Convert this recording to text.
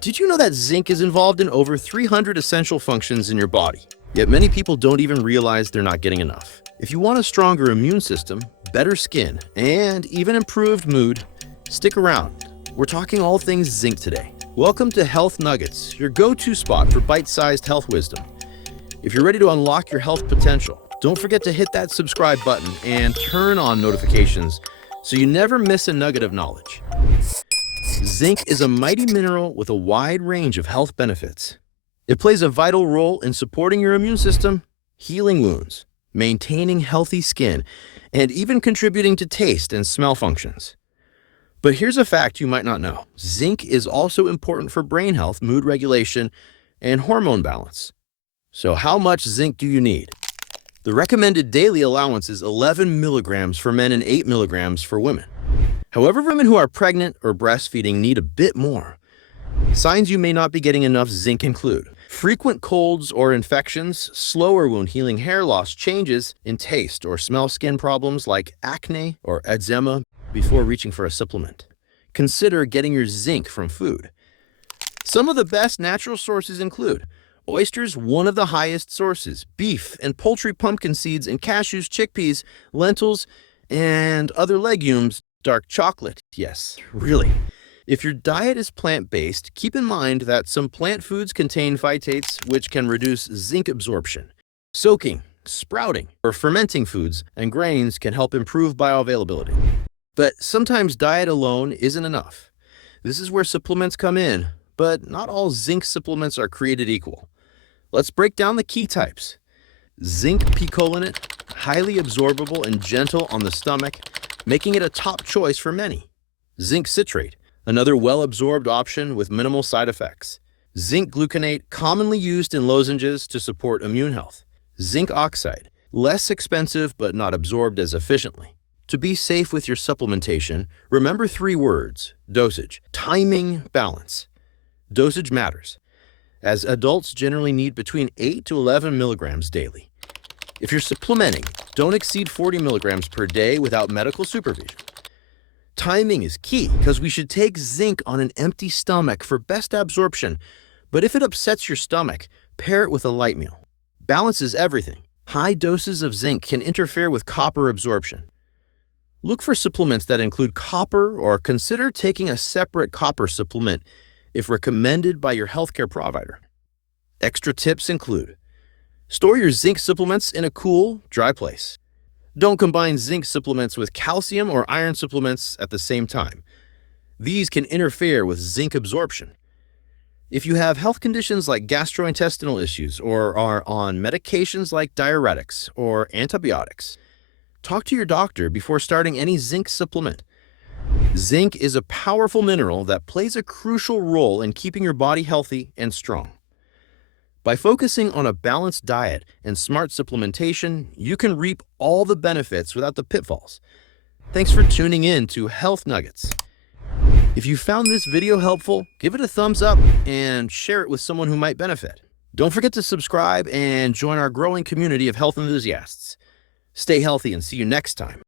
Did you know that zinc is involved in over 300 essential functions in your body? Yet many people don't even realize they're not getting enough. If you want a stronger immune system, better skin, and even improved mood, stick around. We're talking all things zinc today. Welcome to Health Nuggets, your go-to spot for bite-sized health wisdom. If you're ready to unlock your health potential, don't forget to hit that subscribe button and turn on notifications so you never miss a nugget of knowledge. Zinc is a mighty mineral with a wide range of health benefits. It plays a vital role in supporting your immune system, healing wounds, maintaining healthy skin, and even contributing to taste and smell functions. But here's a fact you might not know. Zinc is also important for brain health, mood regulation, and hormone balance. So how much zinc do you need? The recommended daily allowance is 11 milligrams for men and 8 milligrams for women. However, women who are pregnant or breastfeeding need a bit more. Signs you may not be getting enough zinc include frequent colds or infections, slower wound healing, hair loss, changes in taste or smell, skin problems like acne or eczema before reaching for a supplement. Consider getting your zinc from food. Some of the best natural sources include oysters, one of the highest sources, beef and poultry, pumpkin seeds and cashews, chickpeas, lentils, and other legumes, dark chocolate. Yes, really. If your diet is plant-based, keep in mind that some plant foods contain phytates, which can reduce zinc absorption. Soaking, sprouting, or fermenting foods and grains can help improve bioavailability. But sometimes diet alone isn't enough. This is where supplements come in, but not all zinc supplements are created equal. Let's break down the key types. Zinc picolinate, highly absorbable and gentle on the stomach, making it a top choice for many. Zinc citrate, another well-absorbed option with minimal side effects. Zinc gluconate, commonly used in lozenges to support immune health. Zinc oxide, less expensive but not absorbed as efficiently. To be safe with your supplementation, remember 3 words: dosage, timing, balance. Dosage matters, as adults generally need between 8 to 11 milligrams daily. If you're supplementing, don't exceed 40 milligrams per day without medical supervision. Timing is key because we should take zinc on an empty stomach for best absorption, but if it upsets your stomach, pair it with a light meal. Balance is everything. High doses of zinc can interfere with copper absorption. Look for supplements that include copper, or consider taking a separate copper supplement if recommended by your healthcare provider. Extra tips include: store your zinc supplements in a cool, dry place. Don't combine zinc supplements with calcium or iron supplements at the same time. These can interfere with zinc absorption. If you have health conditions like gastrointestinal issues or are on medications like diuretics or antibiotics, talk to your doctor before starting any zinc supplement. Zinc is a powerful mineral that plays a crucial role in keeping your body healthy and strong. By focusing on a balanced diet and smart supplementation, you can reap all the benefits without the pitfalls. Thanks for tuning in to Health Nuggets. If you found this video helpful, give it a thumbs up and share it with someone who might benefit. Don't forget to subscribe and join our growing community of health enthusiasts. Stay healthy and see you next time.